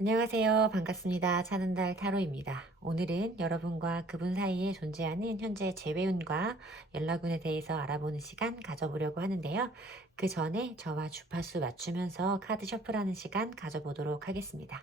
안녕하세요. 반갑습니다. 찾은달 타로입니다. 오늘은 여러분과 그분 사이에 존재하는 현재 재회운과 연락운에 대해서 알아보는 시간 가져보려고 하는데요. 그 전에 저와 주파수 맞추면서 카드 셔플하는 시간 가져보도록 하겠습니다.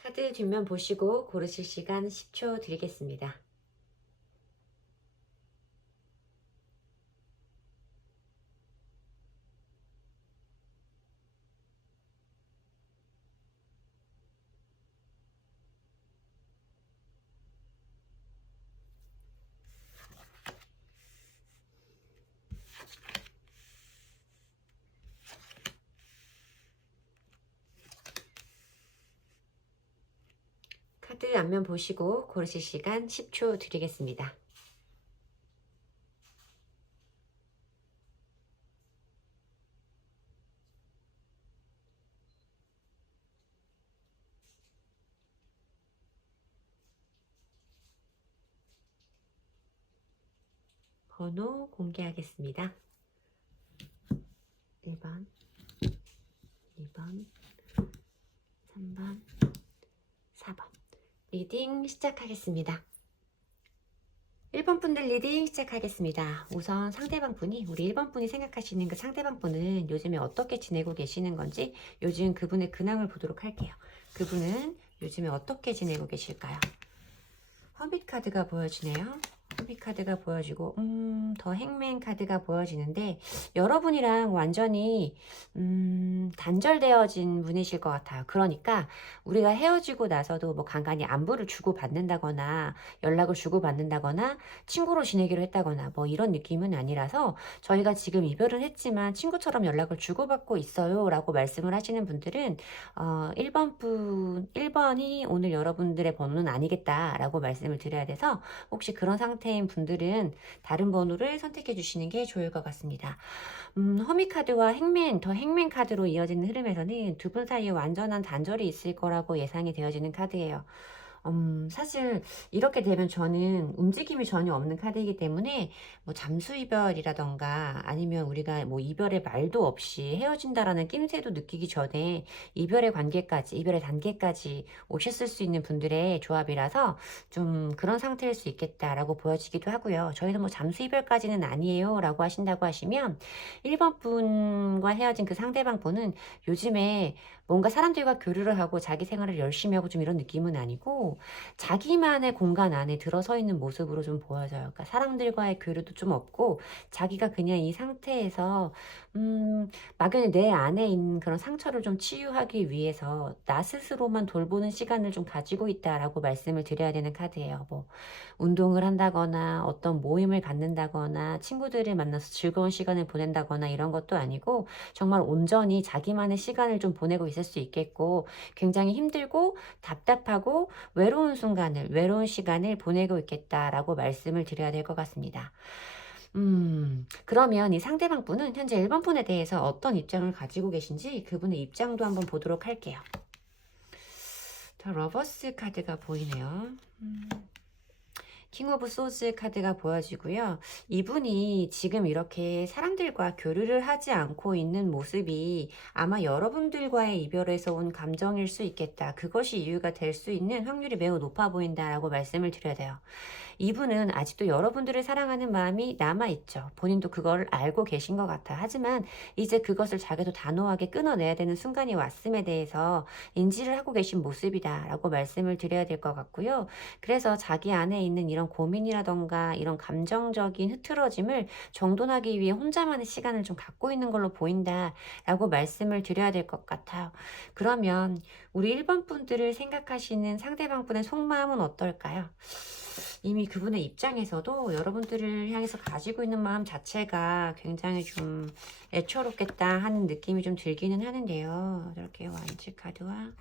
카드 뒷면 보시고 고르실 시간 10초 드리겠습니다. 카드 앞면 보시고 고르실 시간 10초 드리겠습니다. 번호 공개하겠습니다. 1번, 2번, 3번, 4번. 리딩 시작하겠습니다. 1번 분들 리딩 시작하겠습니다. 우선 상대방 분이, 우리 1번 분이 생각하시는 그 상대방 분은 요즘에 어떻게 지내고 계시는 건지 요즘 그분의 근황을 보도록 할게요. 그분은 요즘에 어떻게 지내고 계실까요? 허밋 카드가 보여지네요. 허밋 카드가 보여지고 더 행맨 카드가 보여지는데 여러분이랑 완전히 단절되어진 분이실 것 같아요. 그러니까 우리가 헤어지고 나서도 뭐 간간히 안부를 주고받는다거나 연락을 주고받는다거나 친구로 지내기로 했다거나 뭐 이런 느낌은 아니라서 저희가 지금 이별은 했지만 친구처럼 연락을 주고받고 있어요 라고 말씀을 하시는 분들은 1번이 오늘 여러분들의 번호는 아니겠다라고 말씀을 드려야 돼서 혹시 그런 상태인 분들은 다른 번호를 선택해 주시는 게 좋을 것 같습니다. 허미 카드와 더 행맨 카드로 이어지는 흐름에서는 두 분 사이에 완전한 단절이 있을 거라고 예상이 되어지는 카드예요. 사실 이렇게 되면 저는 움직임이 전혀 없는 카드이기 때문에 뭐 잠수 이별이라던가 아니면 우리가 뭐 이별의 말도 없이 헤어진다라는 낌새도 느끼기 전에 이별의 단계까지 오셨을 수 있는 분들의 조합이라서 좀 그런 상태일 수 있겠다라고 보여지기도 하고요. 저희는 뭐 잠수 이별까지는 아니에요 라고 하신다고 하시면 1번 분과 헤어진 그 상대방 분은 요즘에 뭔가 사람들과 교류를 하고 자기 생활을 열심히 하고 좀 이런 느낌은 아니고 자기만의 공간 안에 들어서 있는 모습으로 좀 보여져요. 그러니까 사람들과의 교류도 좀 없고 자기가 그냥 이 상태에서 막연히 내 안에 있는 그런 상처를 좀 치유하기 위해서 나 스스로만 돌보는 시간을 좀 가지고 있다라고 말씀을 드려야 되는 카드예요. 뭐 운동을 한다거나 어떤 모임을 갖는다거나 친구들을 만나서 즐거운 시간을 보낸다거나 이런 것도 아니고 정말 온전히 자기만의 시간을 좀 보내고 있을 수 있겠고 굉장히 힘들고 답답하고 외로운 시간을 보내고 있겠다라고 말씀을 드려야 될 것 같습니다. 그러면 이 상대방 분은 현재 1번 분에 대해서 어떤 입장을 가지고 계신지 그분의 입장도 한번 보도록 할게요. 더 러버스 카드가 보이네요. 킹 오브 소즈 카드가 보여지고요. 이분이 지금 이렇게 사람들과 교류를 하지 않고 있는 모습이 아마 여러분들과의 이별에서 온 감정일 수 있겠다. 그것이 이유가 될 수 있는 확률이 매우 높아 보인다라고 말씀을 드려야 돼요. 이분은 아직도 여러분들을 사랑하는 마음이 남아있죠. 본인도 그걸 알고 계신 것 같아. 하지만 이제 그것을 자기도 단호하게 끊어내야 되는 순간이 왔음에 대해서 인지를 하고 계신 모습이다 라고 말씀을 드려야 될 것 같고요. 그래서 자기 안에 있는 이런 고민이라던가 이런 감정적인 흐트러짐을 정돈하기 위해 혼자만의 시간을 좀 갖고 있는 걸로 보인다 라고 말씀을 드려야 될 것 같아요. 그러면 우리 1번 분들을 생각하시는 상대방 분의 속마음은 어떨까요? 이미 그분의 입장에서도 여러분들을 향해서 가지고 있는 마음 자체가 굉장히 좀 애처롭겠다 하는 느낌이 좀 들기는 하는데요. 이렇게 완치 카드와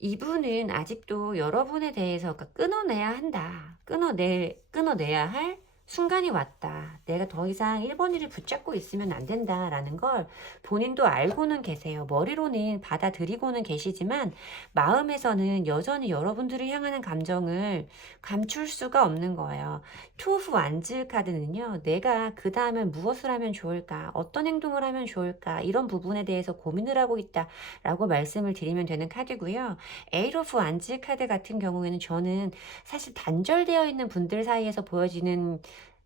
이분은 아직도 여러분에 대해서 그러니까 끊어내야 한다. 끊어내야 할 순간이 왔다. 내가 더 이상 1번이를 붙잡고 있으면 안 된다라는 걸 본인도 알고는 계세요. 머리로는 받아들이고는 계시지만 마음에서는 여전히 여러분들을 향하는 감정을 감출 수가 없는 거예요. 투 오브 완즈 카드는요. 내가 그 다음에 무엇을 하면 좋을까? 어떤 행동을 하면 좋을까? 이런 부분에 대해서 고민을 하고 있다라고 말씀을 드리면 되는 카드고요. 에잇 오브 완즈 카드 같은 경우에는 저는 사실 단절되어 있는 분들 사이에서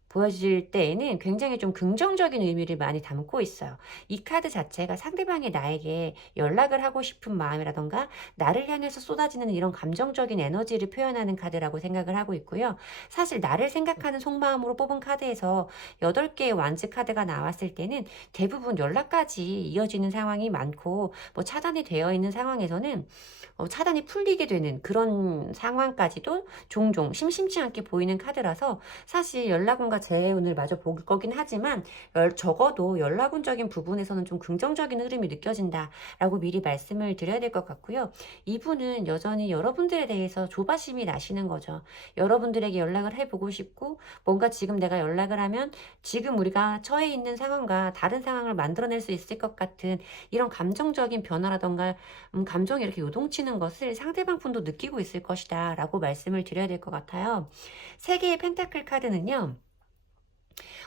보여질 때에는 굉장히 좀 긍정적인 의미를 많이 담고 있어요. 이 카드 자체가 상대방이 나에게 연락을 하고 싶은 마음이라던가 나를 향해서 쏟아지는 이런 감정적인 에너지를 표현하는 카드라고 생각을 하고 있고요. 사실 나를 생각하는 속마음으로 뽑은 카드에서 8개의 완즈 카드가 나왔을 때는 대부분 연락까지 이어지는 상황이 많고 뭐 차단이 되어 있는 상황에서는 차단이 풀리게 되는 그런 상황까지도 종종 심심치 않게 보이는 카드라서 사실 연락운과 재운을 마저 볼 거긴 하지만 적어도 연락운적인 부분에서는 좀 긍정적인 흐름이 느껴진다라고 미리 말씀을 드려야 될 것 같고요. 이분은 여전히 여러분들에 대해서 조바심이 나시는 거죠. 여러분들에게 연락을 해보고 싶고 뭔가 지금 내가 연락을 하면 지금 우리가 처해 있는 상황과 다른 상황을 만들어낼 수 있을 것 같은 이런 감정적인 변화라던가 감정이 이렇게 요동치는 것을 상대방 분도 느끼고 있을 것이다 라고 말씀을 드려야 될 것 같아요. 세 개의 펜타클 카드는요.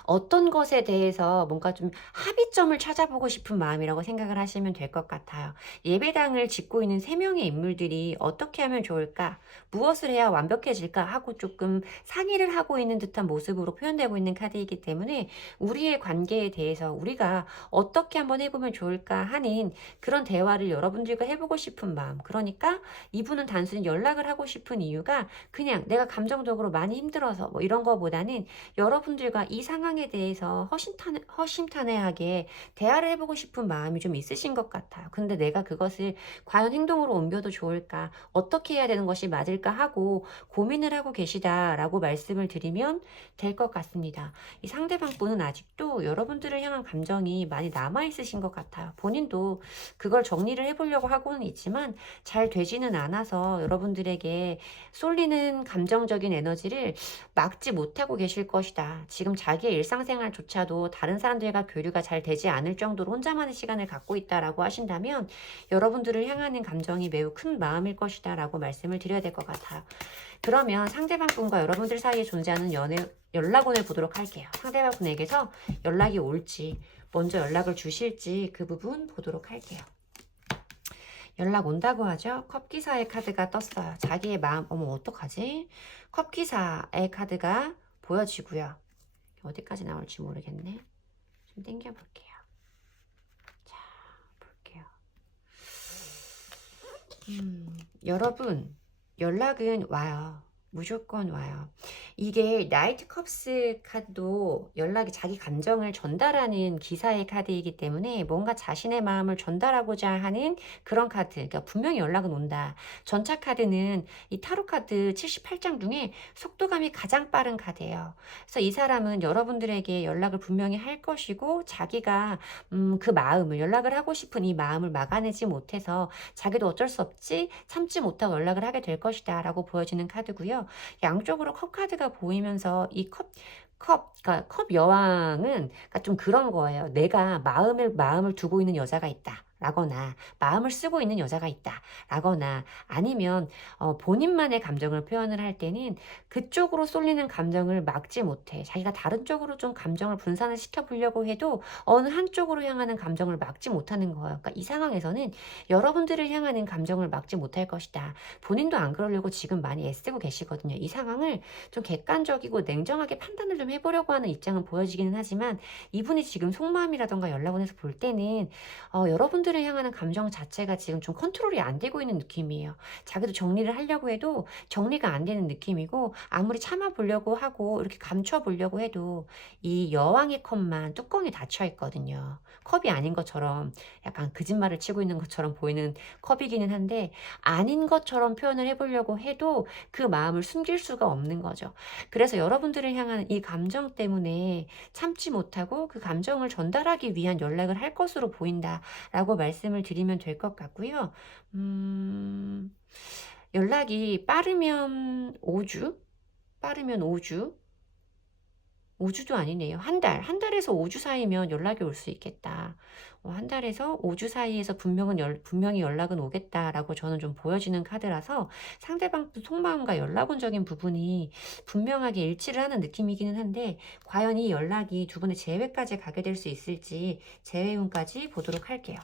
어떤 것에 대해서 뭔가 좀 합의점을 찾아보고 싶은 마음이라고 생각을 하시면 될 것 같아요. 예배당을 짓고 있는 세 명의 인물들이 어떻게 하면 좋을까? 무엇을 해야 완벽해질까? 하고 조금 상의를 하고 있는 듯한 모습으로 표현되고 있는 카드이기 때문에 우리의 관계에 대해서 우리가 어떻게 한번 해보면 좋을까 하는 그런 대화를 여러분들과 해보고 싶은 마음. 그러니까 이분은 단순히 연락을 하고 싶은 이유가 그냥 내가 감정적으로 많이 힘들어서 뭐 이런 거보다는 여러분들과 이 상황에 대해서 허심탄회하게 대화를 해보고 싶은 마음이 좀 있으신 것 같아요. 근데 내가 그것을 과연 행동으로 옮겨도 좋을까? 어떻게 해야 되는 것이 맞을까? 하고 고민을 하고 계시다라고 말씀을 드리면 될 것 같습니다. 이 상대방 분은 아직도 여러분들을 향한 감정이 많이 남아있으신 것 같아요. 본인도 그걸 정리를 해보려고 하고는 있지만 잘 되지는 않아서 여러분들에게 쏠리는 감정적인 에너지를 막지 못하고 계실 것이다. 지금 자기의 일상생활조차도 다른 사람들과 교류가 잘 되지 않을 정도로 혼자만의 시간을 갖고 있다라고 하신다면 여러분들을 향하는 감정이 매우 큰 마음일 것이다 라고 말씀을 드려야 될 것 같아요. 그러면 상대방 분과 여러분들 사이에 존재하는 연락원을 보도록 할게요. 상대방 분에게서 연락이 올지 먼저 연락을 주실지 그 부분 보도록 할게요. 연락 온다고 하죠. 컵기사의 카드가 떴어요. 자기의 마음, 어머 어떡하지? 컵기사의 카드가 보여지고요. 어디까지 나올지 모르겠네. 좀 당겨볼게요. 자, 볼게요. 여러분, 연락은 와요. 무조건 와요. 이게 나이트 컵스 카드도 연락이 자기 감정을 전달하는 기사의 카드이기 때문에 뭔가 자신의 마음을 전달하고자 하는 그런 카드. 그러니까 분명히 연락은 온다. 전차 카드는 이 타로 카드 78장 중에 속도감이 가장 빠른 카드예요. 그래서 이 사람은 여러분들에게 연락을 분명히 할 것이고 자기가 그 마음을 연락을 하고 싶은 이 마음을 막아내지 못해서 자기도 어쩔 수 없지 참지 못하고 연락을 하게 될 것이다 라고 보여지는 카드고요. 양쪽으로 컵 카드가 보이면서 이 그러니까 컵 여왕은 그러니까 좀 그런 거예요. 내가 마음을 두고 있는 여자가 있다. 라거나 마음을 쓰고 있는 여자가 있다 라거나 아니면 본인만의 감정을 표현을 할 때는 그쪽으로 쏠리는 감정을 막지 못해 자기가 다른 쪽으로 좀 감정을 분산을 시켜 보려고 해도 어느 한쪽으로 향하는 감정을 막지 못하는 거예요. 그러니까 이 상황에서는 여러분들을 향하는 감정을 막지 못할 것이다. 본인도 안 그러려고 지금 많이 애쓰고 계시거든요. 이 상황을 좀 객관적이고 냉정하게 판단을 좀 해보려고 하는 입장은 보여지기는 하지만 이분이 지금 속마음이라던가 연락원에서 볼 때는 여러분들을 향하는 감정 자체가 지금 좀 컨트롤이 안 되고 있는 느낌이에요. 자기도 정리를 하려고 해도 정리가 안 되는 느낌이고 아무리 참아보려고 하고 이렇게 감춰보려고 해도 이 여왕의 컵만 뚜껑이 닫혀 있거든요. 컵이 아닌 것처럼 약간 거짓말을 치고 있는 것처럼 보이는 컵이기는 한데 아닌 것처럼 표현을 해보려고 해도 그 마음을 숨길 수가 없는 거죠. 그래서 여러분들을 향한 이 감정 때문에 참지 못하고 그 감정을 전달하기 위한 연락을 할 것으로 보인다라고 말씀을 드리면 될 것 같고요. 연락이 빠르면 5주? 빠르면 5주? 5주도 아니네요. 한 달. 한 달에서 5주 사이면 연락이 올 수 있겠다. 한 달에서 5주 사이에서 분명히 연락은 오겠다라고 저는 좀 보여지는 카드라서 상대방 속마음과 연락원적인 부분이 분명하게 일치를 하는 느낌이기는 한데 과연 이 연락이 두 분의 재회까지 가게 될 수 있을지 재회운까지 보도록 할게요.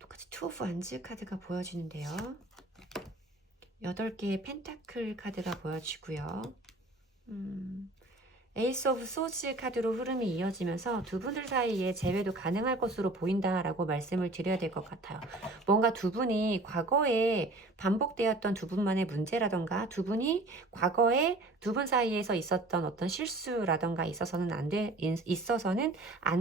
똑같이 투 오브 완즈 카드가 보여지는데요. 8개의 펜타클 카드가 보여지고요. 에이스 오브 소즈 카드로 흐름이 이어지면서 두 분들 사이에 재회도 가능할 것으로 보인다라고 말씀을 드려야 될 것 같아요. 뭔가 두 분이 과거에 반복되었던 두 분만의 문제라던가 두 분이 과거에 두 분 사이에서 있었던 어떤 실수라던가 있어서는 안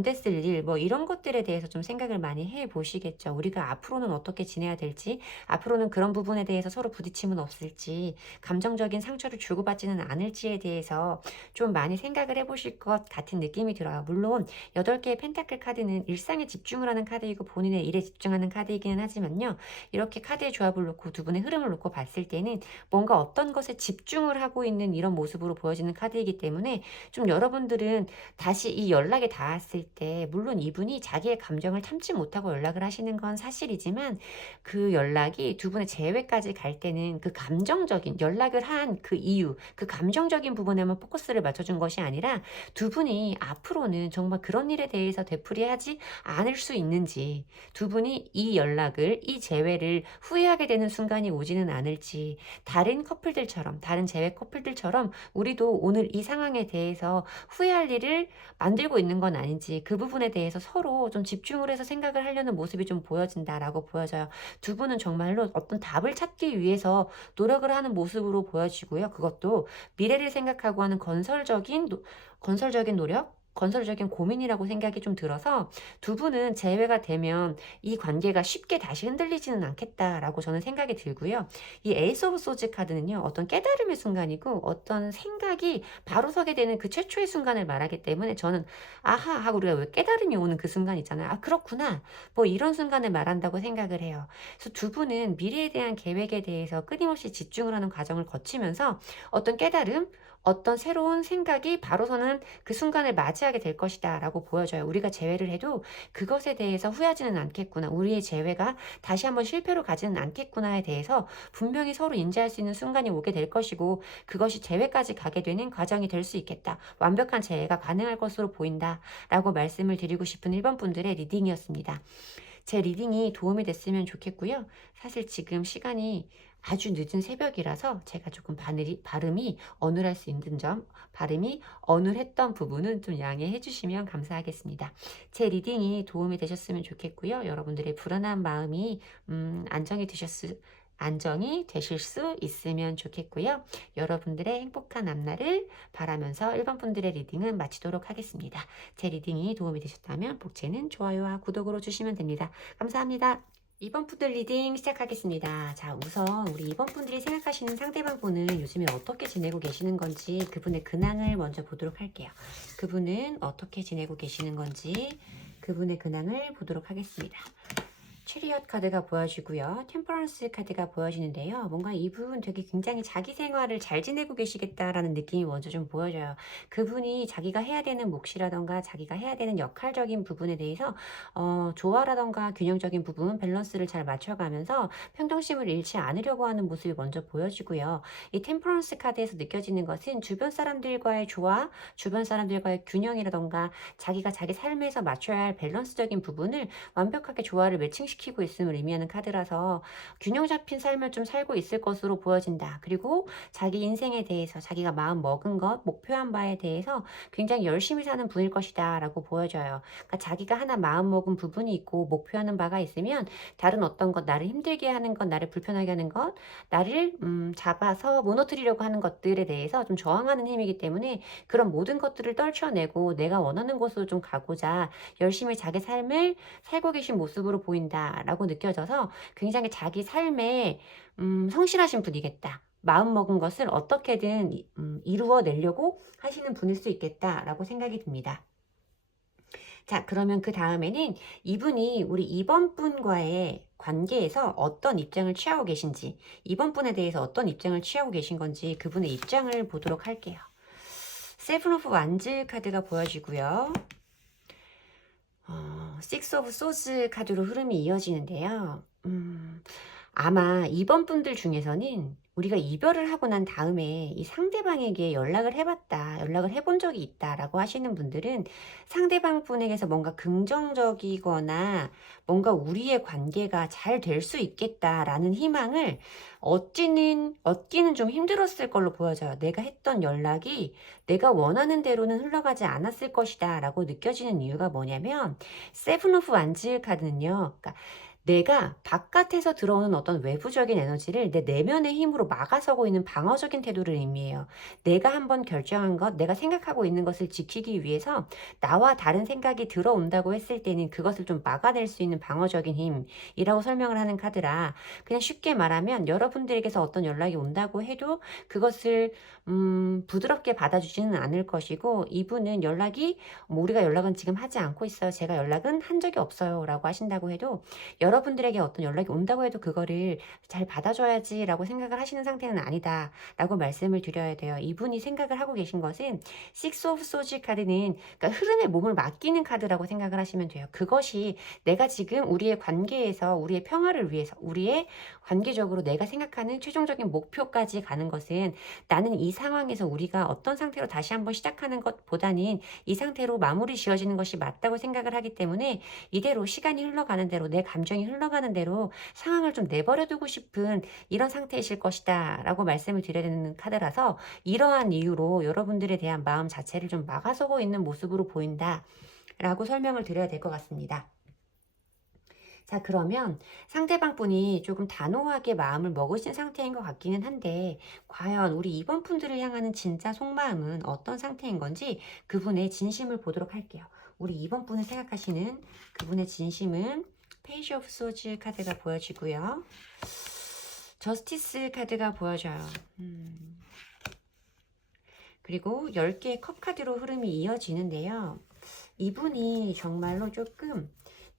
됐을 일, 뭐 이런 것들에 대해서 좀 생각을 많이 해 보시겠죠. 우리가 앞으로는 어떻게 지내야 될지, 앞으로는 그런 부분에 대해서 서로 부딪힘은 없을지, 감정적인 상처를 주고받지는 않을지에 대해서 좀 많이 생각을 해보실 것 같은 느낌이 들어요. 물론 8개의 펜타클 카드는 일상에 집중을 하는 카드이고 본인의 일에 집중하는 카드이기는 하지만요. 이렇게 카드의 조합을 놓고 두 분의 흐름을 놓고 봤을 때는 뭔가 어떤 것에 집중을 하고 있는 이런 모습으로 보여지는 카드이기 때문에 좀 여러분들은 다시 이 연락에 닿았을 때 물론 이분이 자기의 감정을 참지 못하고 연락을 하시는 건 사실이지만 그 연락이 두 분의 재회까지 갈 때는 그 감정적인 연락을 한 그 이유, 그 감정적인 부분에만 포커스를 맞춰준 것이 아니라 두 분이 앞으로는 정말 그런 일에 대해서 되풀이하지 않을 수 있는지, 두 분이 이 연락을, 이 재회를 후회하게 되는 순간이 오지는 않을지, 다른 커플들처럼, 다른 재회 커플들처럼 우리도 오늘 이 상황에 대해서 후회할 일을 만들고 있는 건 아닌지, 그 부분에 대해서 서로 좀 집중을 해서 생각을 하려는 모습이 좀 보여진다라고 보여져요. 두 분은 정말로 어떤 답을 찾기 위해서 노력을 하는 모습으로 보여지고요. 그것도 미래를 생각하고 하는 건설적인 노력, 건설적인 고민이라고 생각이 좀 들어서 두 분은 재회가 되면 이 관계가 쉽게 다시 흔들리지는 않겠다라고 저는 생각이 들고요. 이 에이스 오브 소즈 카드는요. 어떤 깨달음의 순간이고 어떤 생각이 바로 서게 되는 그 최초의 순간을 말하기 때문에 저는 아하 하고 우리가 왜 깨달음이 오는 그 순간 있잖아요. 아 그렇구나. 뭐 이런 순간을 말한다고 생각을 해요. 그래서 두 분은 미래에 대한 계획에 대해서 끊임없이 집중을 하는 과정을 거치면서 어떤 깨달음, 어떤 새로운 생각이 바로서는 그 순간을 맞이하게 될 것이다 라고 보여져요. 우리가 재회를 해도 그것에 대해서 후회하지는 않겠구나. 우리의 재회가 다시 한번 실패로 가지는 않겠구나에 대해서 분명히 서로 인지할 수 있는 순간이 오게 될 것이고 그것이 재회까지 가게 되는 과정이 될 수 있겠다. 완벽한 재회가 가능할 것으로 보인다 라고 말씀을 드리고 싶은 1번 분들의 리딩이었습니다. 제 리딩이 도움이 됐으면 좋겠고요. 사실 지금 시간이 아주 늦은 새벽이라서 제가 조금 발음이 어눌할 수 있는 점, 발음이 어눌했던 부분은 좀 양해해 주시면 감사하겠습니다. 제 리딩이 도움이 되셨으면 좋겠고요. 여러분들의 불안한 마음이 안정이 되실 수 있으면 좋겠고요. 여러분들의 행복한 앞날을 바라면서 1번 분들의 리딩은 마치도록 하겠습니다. 제 리딩이 도움이 되셨다면 복채는 좋아요와 구독으로 주시면 됩니다. 감사합니다. 2번 분들 리딩 시작하겠습니다. 자, 우선 우리 2번 분들이 생각하시는 상대방 분은 요즘에 어떻게 지내고 계시는 건지 그분의 근황을 먼저 보도록 할게요. 그분은 어떻게 지내고 계시는 건지 그분의 근황을 보도록 하겠습니다. 체리엇 카드가 보여지고요. 템퍼런스 카드가 보여지는데요. 뭔가 이 부분 되게 굉장히 자기 생활을 잘 지내고 계시겠다라는 느낌이 먼저 좀 보여져요. 그분이 자기가 해야 되는 몫이라던가 자기가 해야 되는 역할적인 부분에 대해서 조화라던가 균형적인 부분, 밸런스를 잘 맞춰가면서 평정심을 잃지 않으려고 하는 모습이 먼저 보여지고요. 이 템퍼런스 카드에서 느껴지는 것은 주변 사람들과의 조화, 주변 사람들과의 균형이라던가 자기가 자기 삶에서 맞춰야 할 밸런스적인 부분을 완벽하게 조화를 매칭시키고 있음을 의미하는 카드라서 균형 잡힌 삶을 좀 살고 있을 것으로 보여진다. 그리고 자기 인생에 대해서 자기가 마음 먹은 것, 목표한 바에 대해서 굉장히 열심히 사는 분일 것이다 라고 보여져요. 그러니까 자기가 하나 마음 먹은 부분이 있고 목표하는 바가 있으면 다른 어떤 것, 나를 힘들게 하는 것, 나를 불편하게 하는 것, 나를 잡아서 무너뜨리려고 하는 것들에 대해서 좀 저항하는 힘이기 때문에 그런 모든 것들을 떨쳐내고 내가 원하는 곳으로 좀 가고자 열심히 자기 삶을 살고 계신 모습으로 보인다라고 느껴져서 굉장히 자기 삶에 성실하신 분이겠다. 마음먹은 것을 어떻게든 이루어내려고 하시는 분일 수 있겠다라고 생각이 듭니다. 자, 그러면 그 다음에는 이분이 우리 2번 분과의 관계에서 어떤 입장을 취하고 계신지, 2번 분에 대해서 어떤 입장을 취하고 계신 건지 그분의 입장을 보도록 할게요. 세븐 오브 완즈 카드가 보여지고요. 식스 오브 소즈 카드로 흐름이 이어지는데요. 아마 이번 분들 중에서는 우리가 이별을 하고 난 다음에 이 상대방에게 연락을 해봤다, 연락을 해본 적이 있다라고 하시는 분들은 상대방 분에게서 뭔가 긍정적이거나 뭔가 우리의 관계가 잘 될 수 있겠다라는 희망을 얻기는 좀 힘들었을 걸로 보여져요. 내가 했던 연락이 내가 원하는 대로는 흘러가지 않았을 것이다 라고 느껴지는 이유가 뭐냐면 세븐 오브 완즈 카드는요. 그러니까 내가 바깥에서 들어오는 어떤 외부적인 에너지를 내 내면의 힘으로 막아서고 있는 방어적인 태도를 의미해요. 내가 한번 결정한 것, 내가 생각하고 있는 것을 지키기 위해서 나와 다른 생각이 들어온다고 했을 때는 그것을 좀 막아낼 수 있는 방어적인 힘이라고 설명을 하는 카드라, 그냥 쉽게 말하면 여러분들에게서 어떤 연락이 온다고 해도 그것을 부드럽게 받아주지는 않을 것이고, 이분은 연락이 우리가 연락은 지금 하지 않고 있어요. 제가 연락은 한 적이 없어요. 라고 하신다고 해도 여러분들에게 어떤 연락이 온다고 해도 그거를 잘 받아줘야지 라고 생각을 하시는 상태는 아니다 라고 말씀을 드려야 돼요. 이분이 생각을 하고 계신 것은 식스 오브 소즈 카드는 그러니까 흐름에 몸을 맡기는 카드라고 생각을 하시면 돼요. 그것이 내가 지금 우리의 관계에서 우리의 평화를 위해서 우리의 관계적으로 내가 생각하는 최종적인 목표까지 가는 것은 나는 이 상황에서 우리가 어떤 상태로 다시 한번 시작하는 것보다는 이 상태로 마무리 지어지는 것이 맞다고 생각을 하기 때문에 이대로 시간이 흘러가는 대로 내 감정이 흘러가는 대로 상황을 좀 내버려 두고 싶은 이런 상태이실 것이다 라고 말씀을 드려야 되는 카드라서, 이러한 이유로 여러분들에 대한 마음 자체를 좀 막아서고 있는 모습으로 보인다 라고 설명을 드려야 될 것 같습니다. 자, 그러면 상대방 분이 조금 단호하게 마음을 먹으신 상태인 것 같기는 한데, 과연 우리 이번 분들을 향하는 진짜 속마음은 어떤 상태인 건지 그분의 진심을 보도록 할게요. 우리 이번 분을 생각하시는 그분의 진심은 페이지 오브 소즈 카드가 보여지고요. 저스티스 카드가 보여져요. 그리고 10개의 컵 카드로 흐름이 이어지는데요. 이분이 정말로 조금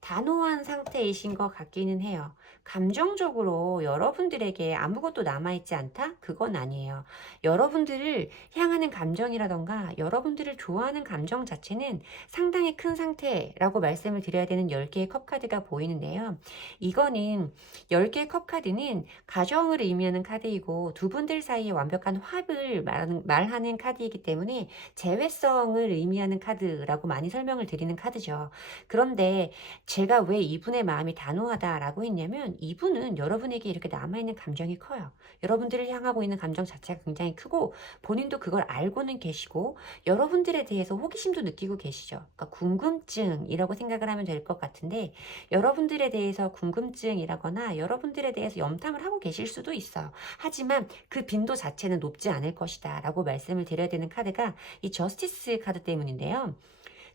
단호한 상태이신 것 같기는 해요. 감정적으로 여러분들에게 아무것도 남아있지 않다? 그건 아니에요. 여러분들을 향하는 감정이라던가 여러분들을 좋아하는 감정 자체는 상당히 큰 상태라고 말씀을 드려야 되는 10개의 컵카드가 보이는데요. 이거는 10개의 컵카드는 가정을 의미하는 카드이고 두 분들 사이에 완벽한 화합을 말하는 카드이기 때문에 재회성을 의미하는 카드라고 많이 설명을 드리는 카드죠. 그런데 제가 왜 이분의 마음이 단호하다라고 했냐면, 이분은 여러분에게 이렇게 남아있는 감정이 커요. 여러분들을 향하고 있는 감정 자체가 굉장히 크고 본인도 그걸 알고는 계시고 여러분들에 대해서 호기심도 느끼고 계시죠. 그러니까 궁금증이라고 생각을 하면 될 것 같은데, 여러분들에 대해서 궁금증이라거나 여러분들에 대해서 염탐을 하고 계실 수도 있어요. 하지만 그 빈도 자체는 높지 않을 것이다 라고 말씀을 드려야 되는 카드가 이 저스티스 카드 때문인데요.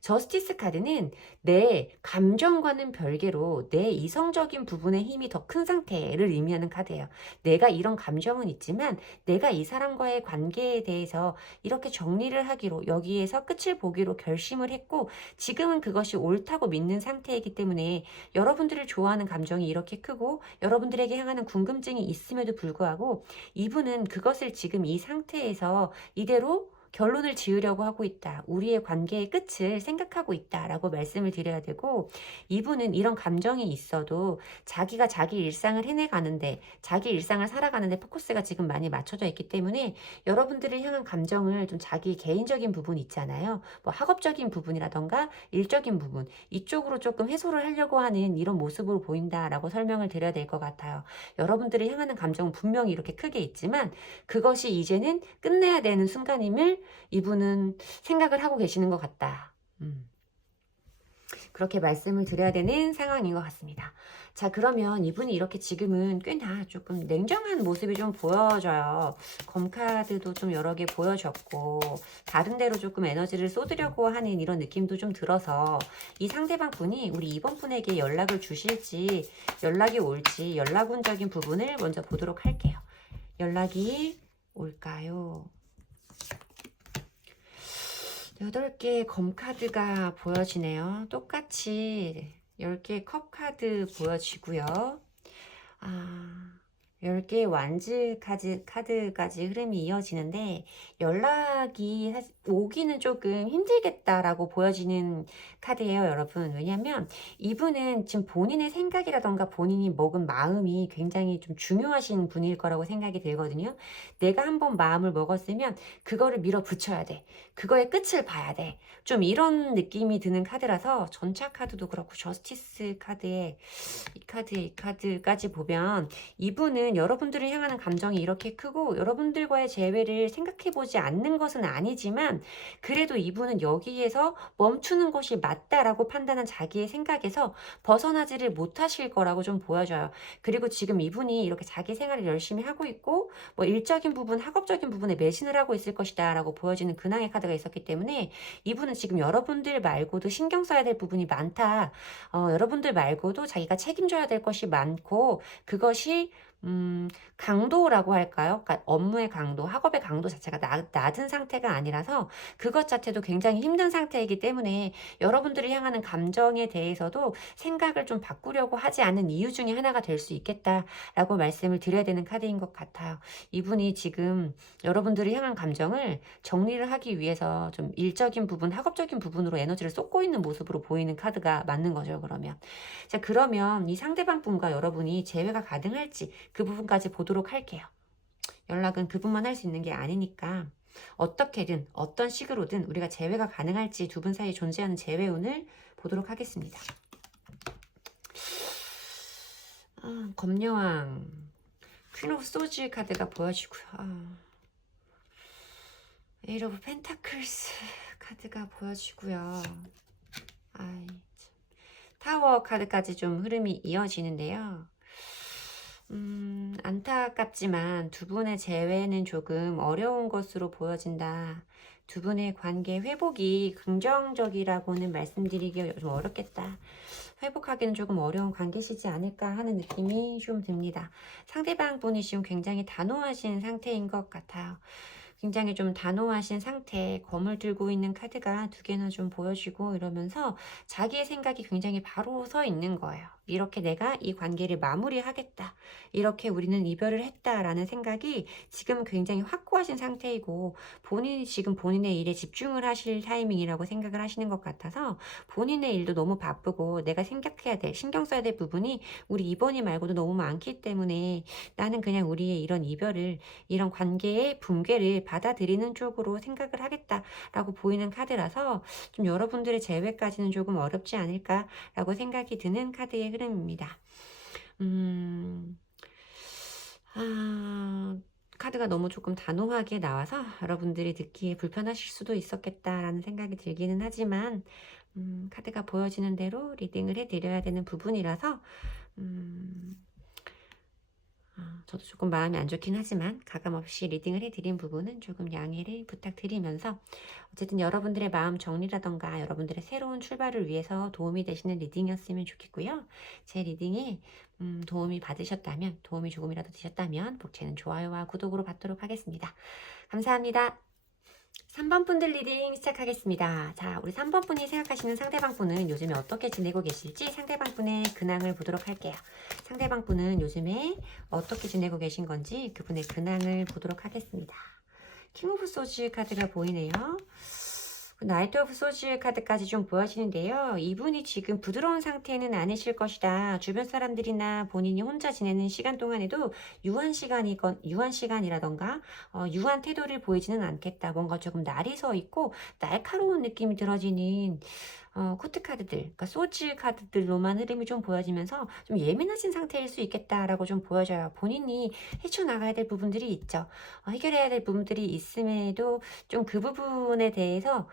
저스티스 카드는 내 감정과는 별개로 내 이성적인 부분의 힘이 더 큰 상태를 의미하는 카드예요. 내가 이런 감정은 있지만 내가 이 사람과의 관계에 대해서 이렇게 정리를 하기로, 여기에서 끝을 보기로 결심을 했고 지금은 그것이 옳다고 믿는 상태이기 때문에 여러분들을 좋아하는 감정이 이렇게 크고 여러분들에게 향하는 궁금증이 있음에도 불구하고 이분은 그것을 지금 이 상태에서 이대로 결론을 지으려고 하고 있다. 우리의 관계의 끝을 생각하고 있다라고 말씀을 드려야 되고, 이분은 이런 감정이 있어도 자기가 자기 일상을 해내가는데, 자기 일상을 살아가는데 포커스가 지금 많이 맞춰져 있기 때문에 여러분들을 향한 감정을 좀 자기 개인적인 부분 있잖아요. 뭐 학업적인 부분이라던가 일적인 부분, 이쪽으로 조금 해소를 하려고 하는 이런 모습으로 보인다라고 설명을 드려야 될 것 같아요. 여러분들을 향하는 감정은 분명히 이렇게 크게 있지만 그것이 이제는 끝내야 되는 순간임을 이분은 생각을 하고 계시는 것 같다. 그렇게 말씀을 드려야 되는 상황인 것 같습니다. 자, 그러면 이분이 이렇게 지금은 꽤나 조금 냉정한 모습이 좀 보여져요. 검카드도 좀 여러 개 보여졌고 다른 데로 조금 에너지를 쏟으려고 하는 이런 느낌도 좀 들어서, 이 상대방 분이 우리 이번 분에게 연락을 주실지 연락이 올지 연락운적인 부분을 먼저 보도록 할게요. 연락이 올까요? 8개의 검카드가 보여지네요. 똑같이 10개의 컵카드 보여지고요. 10개의 완즈 카드까지 흐름이 이어지는데 연락이 사실 오기는 조금 힘들겠다라고 보여지는 카드예요, 여러분. 왜냐면 이분은 지금 본인의 생각이라던가 본인이 먹은 마음이 굉장히 좀 중요하신 분일 거라고 생각이 들거든요. 내가 한번 마음을 먹었으면 그거를 밀어붙여야 돼. 그거의 끝을 봐야 돼. 좀 이런 느낌이 드는 카드라서 전차 카드도 그렇고 저스티스 카드에 이 카드까지 보면 이분은 여러분들을 향하는 감정이 이렇게 크고 여러분들과의 재회를 생각해 보지 않는 것은 아니지만 그래도 이분은 여기에서 멈추는 것이 맞다라고 판단한 자기의 생각에서 벗어나지를 못하실 거라고 좀 보여져요. 그리고 지금 이분이 이렇게 자기 생활을 열심히 하고 있고 뭐 일적인 부분, 학업적인 부분에 매진을 하고 있을 것이다 라고 보여지는 근황의 카드가 있었기 때문에 이분은 지금 여러분들 말고도 신경 써야 될 부분이 많다. 여러분들 말고도 자기가 책임져야 될 것이 많고 그것이 강도라고 할까요? 그러니까 업무의 강도, 학업의 강도 자체가 낮은 상태가 아니라서 그것 자체도 굉장히 힘든 상태이기 때문에 여러분들을 향하는 감정에 대해서도 생각을 좀 바꾸려고 하지 않는 이유 중에 하나가 될 수 있겠다라고 말씀을 드려야 되는 카드인 것 같아요. 이분이 지금 여러분들을 향한 감정을 정리를 하기 위해서 좀 일적인 부분, 학업적인 부분으로 에너지를 쏟고 있는 모습으로 보이는 카드가 맞는 거죠, 그러면. 자, 그러면 이 상대방 분과 여러분이 재회가 가능할지 그 부분까지 보도록 할게요. 연락은 그분만 할 수 있는 게 아니니까 어떻게든 어떤 식으로든 우리가 재회가 가능할지 두 분 사이에 존재하는 재회운을 보도록 하겠습니다. 검여왕, 퀸 오브 소즈 카드가 보여지고요. 에이트 오브 펜타클스 카드가 보여지고요. 타워 카드까지 좀 흐름이 이어지는데요. 안타깝지만 두 분의 재회는 조금 어려운 것으로 보여진다. 두 분의 관계 회복이 긍정적이라고는 말씀드리기 좀 어렵겠다. 회복하기는 조금 어려운 관계시지 않을까 하는 느낌이 좀 듭니다. 상대방 분이 지금 굉장히 단호하신 상태인 것 같아요. 굉장히 좀 단호하신 상태, 검을 들고 있는 카드가 두 개나 좀 보여지고 이러면서 자기의 생각이 굉장히 바로 서 있는 거예요. 이렇게 내가 이 관계를 마무리하겠다. 이렇게 우리는 이별을 했다라는 생각이 지금 굉장히 확고하신 상태이고 본인이 지금 본인의 일에 집중을 하실 타이밍이라고 생각을 하시는 것 같아서 본인의 일도 너무 바쁘고 내가 생각해야 될, 신경 써야 될 부분이 우리 이번이 말고도 너무 많기 때문에 나는 그냥 우리의 이런 이별을, 이런 관계의 붕괴를 받아들이는 쪽으로 생각을 하겠다라고 보이는 카드라서 좀 여러분들의 재회까지는 조금 어렵지 않을까라고 생각이 드는 카드의 흐름입니다. 카드가 너무 조금 단호하게 나와서 여러분들이 듣기에 불편하실 수도 있었겠다라는 생각이 들기는 하지만 카드가 보여지는 대로 리딩을 해드려야 되는 부분이라서 저도 조금 마음이 안 좋긴 하지만 가감없이 리딩을 해드린 부분은 조금 양해를 부탁드리면서 어쨌든 여러분들의 마음 정리라던가 여러분들의 새로운 출발을 위해서 도움이 되시는 리딩이었으면 좋겠고요. 제 리딩에 도움이 받으셨다면, 도움이 조금이라도 되셨다면 복채는 좋아요와 구독으로 받도록 하겠습니다. 감사합니다. 3번 분들 리딩 시작하겠습니다. 자, 우리 3번 분이 생각하시는 상대방 분은 요즘에 어떻게 지내고 계실지 상대방 분의 근황을 보도록 할게요. 상대방 분은 요즘에 어떻게 지내고 계신 건지 그분의 근황을 보도록 하겠습니다. 킹 오브 소즈 카드가 보이네요. 나이트 오브 소즈 카드까지 좀 보여지는데요. 이분이 지금 부드러운 상태는 아니실 것이다. 주변 사람들이나 본인이 혼자 지내는 시간 동안에도 유한 시간이라던가 유한 태도를 보이지는 않겠다. 뭔가 조금 날이 서 있고 날카로운 느낌이 들어지는 코트 카드들, 그러니까 소즈 카드들로만 흐름이 좀 보여지면서 좀 예민하신 상태일 수 있겠다라고 좀 보여져요. 본인이 헤쳐나가야 될 부분들이 있죠. 해결해야 될 부분들이 있음에도 좀 그 부분에 대해서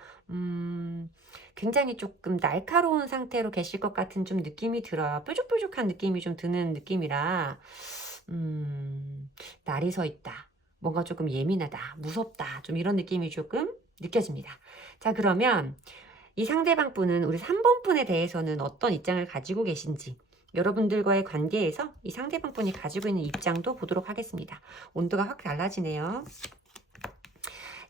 굉장히 조금 날카로운 상태로 계실 것 같은 좀 느낌이 들어요. 뾰족뾰족한 느낌이 좀 드는 느낌이라 날이 서 있다. 뭔가 조금 예민하다, 무섭다, 좀 이런 느낌이 조금 느껴집니다. 자, 그러면 이 상대방 분은 우리 3번 분에 대해서는 어떤 입장을 가지고 계신지 여러분들과의 관계에서 이 상대방 분이 가지고 있는 입장도 보도록 하겠습니다. 온도가 확 달라지네요.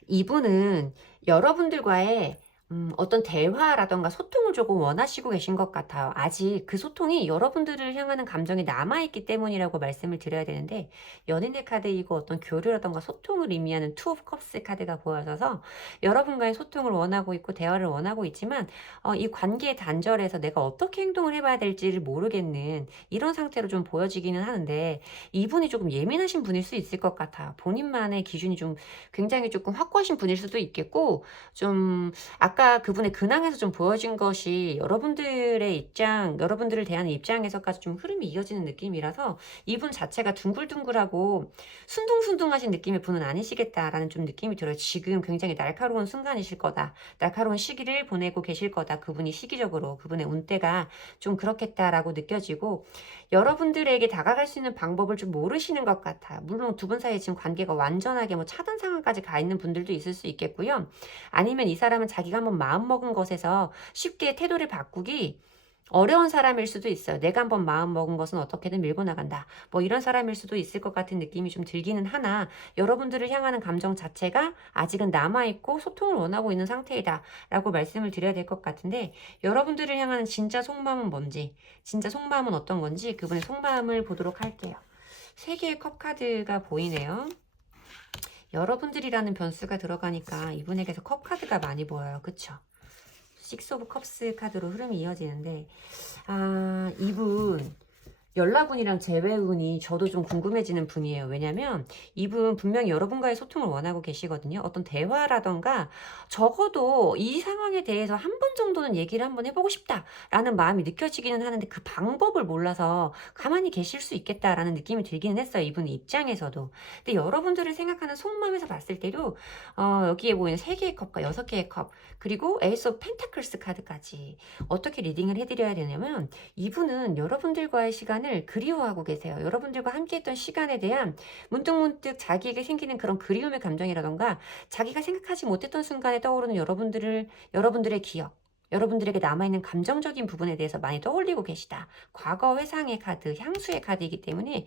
이분은 여러분들과의 어떤 대화라든가 소통을 조금 원하시고 계신 것 같아요. 아직 그 소통이 여러분들을 향하는 감정이 남아있기 때문이라고 말씀을 드려야 되는데, 연인의 카드이고 어떤 교류라든가 소통을 의미하는 투 오브 컵스 카드가 보여져서 여러분과의 소통을 원하고 있고 대화를 원하고 있지만 이 관계의 단절에서 내가 어떻게 행동을 해봐야 될지를 모르겠는 이런 상태로 좀 보여지기는 하는데, 이분이 조금 예민하신 분일 수 있을 것 같아요. 본인만의 기준이 좀 굉장히 조금 확고하신 분일 수도 있겠고, 좀 아까 그분의 근황에서 좀 보여진 것이 여러분들을 대하는 입장에서까지 좀 흐름이 이어지는 느낌이라서, 이분 자체가 둥글둥글하고 순둥순둥하신 느낌의 분은 아니시겠다라는 좀 느낌이 들어요. 지금 굉장히 날카로운 순간이실 거다. 날카로운 시기를 보내고 계실 거다. 그분이 시기적으로 그분의 운때가 좀 그렇겠다라고 느껴지고, 여러분들에게 다가갈 수 있는 방법을 좀 모르시는 것 같아요. 물론 두 분 사이에 지금 관계가 완전하게 뭐 차단 상황까지 가 있는 분들도 있을 수 있겠고요. 아니면 이 사람은 자기가 한번 마음먹은 것에서 쉽게 태도를 바꾸기 어려운 사람일 수도 있어요. 내가 한번 마음먹은 것은 어떻게든 밀고 나간다. 뭐 이런 사람일 수도 있을 것 같은 느낌이 좀 들기는 하나, 여러분들을 향하는 감정 자체가 아직은 남아있고 소통을 원하고 있는 상태이다 라고 말씀을 드려야 될 것 같은데, 여러분들을 향하는 진짜 속마음은 뭔지, 진짜 속마음은 어떤 건지 그분의 속마음을 보도록 할게요. 3개의 컵 카드가 보이네요. 여러분들이라는 변수가 들어가니까 이분에게서 컵 카드가 많이 보여요. 그쵸? 식스 오브 컵스 카드로 흐름이 이어지는데, 이분 연락운이랑 재회운이 저도 좀 궁금해지는 분이에요. 왜냐면 이분 분명히 여러분과의 소통을 원하고 계시거든요. 어떤 대화라던가 적어도 이 상황에 대해서 한 번 정도는 얘기를 한번 해보고 싶다라는 마음이 느껴지기는 하는데, 그 방법을 몰라서 가만히 계실 수 있겠다라는 느낌이 들기는 했어요. 이분 입장에서도. 근데 여러분들을 생각하는 속마음에서 봤을 때도 여기에 보이는 3개의 컵과 6개의 컵, 그리고 에이스 오브 펜타클스 카드까지 어떻게 리딩을 해드려야 되냐면, 이분은 여러분들과의 시간을 그리워하고 계세요. 여러분들과 함께했던 시간에 대한 문득문득 자기에게 생기는 그런 그리움의 감정이라던가, 자기가 생각하지 못했던 순간에 떠오르는 여러분들의 기억, 여러분들에게 남아있는 감정적인 부분에 대해서 많이 떠올리고 계시다. 과거 회상의 카드, 향수의 카드이기 때문에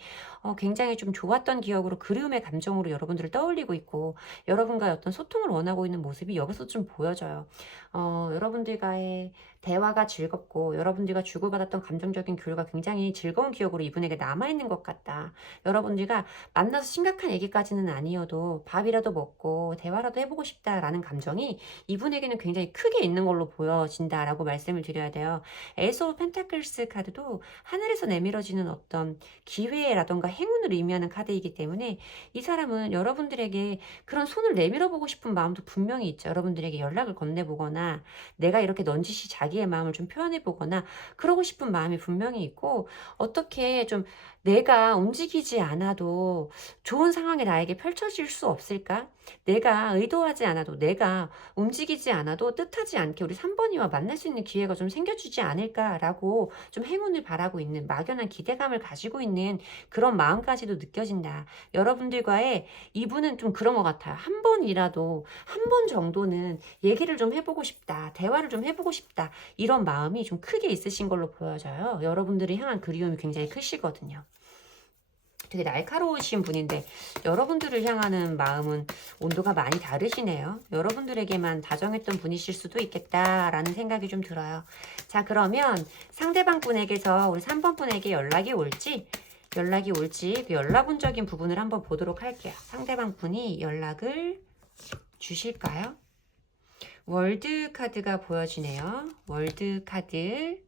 굉장히 좀 좋았던 기억으로 그리움의 감정으로 여러분들을 떠올리고 있고, 여러분과의 어떤 소통을 원하고 있는 모습이 여기서 좀 보여져요. 여러분들과의 대화가 즐겁고 여러분들과 주고받았던 감정적인 교류가 굉장히 즐거운 기억으로 이분에게 남아있는 것 같다. 여러분들과 만나서 심각한 얘기까지는 아니어도 밥이라도 먹고 대화라도 해보고 싶다라는 감정이 이분에게는 굉장히 크게 있는 걸로 보여진다라고 말씀을 드려야 돼요. 에이스 오브 펜타클스 카드도 하늘에서 내밀어지는 어떤 기회라던가 행운을 의미하는 카드이기 때문에, 이 사람은 여러분들에게 그런 손을 내밀어 보고 싶은 마음도 분명히 있죠. 여러분들에게 연락을 건네보거나 내가 이렇게 넌지시 자기의 마음을 좀 표현해보거나 그러고 싶은 마음이 분명히 있고, 어떻게 좀 내가 움직이지 않아도 좋은 상황이 나에게 펼쳐질 수 없을까? 내가 의도하지 않아도, 내가 움직이지 않아도 뜻하지 않게 우리 3번이와 만날 수 있는 기회가 좀 생겨주지 않을까라고 좀 행운을 바라고 있는 막연한 기대감을 가지고 있는 그런 마음까지도 느껴진다. 여러분들과의 이분은 좀 그런 것 같아요. 한 번이라도, 한 번 정도는 얘기를 좀 해보고 싶다. 대화를 좀 해보고 싶다. 이런 마음이 좀 크게 있으신 걸로 보여져요. 여러분들이 향한 그리움이 굉장히 크시거든요. 되게 날카로우신 분인데 여러분들을 향하는 마음은 온도가 많이 다르시네요. 여러분들에게만 다정했던 분이실 수도 있겠다라는 생각이 좀 들어요. 자, 그러면 상대방 분에게서 우리 3번 분에게 연락이 올지 그 연락운적인 부분을 한번 보도록 할게요. 상대방 분이 연락을 주실까요? 월드 카드가 보여지네요. 월드 카드,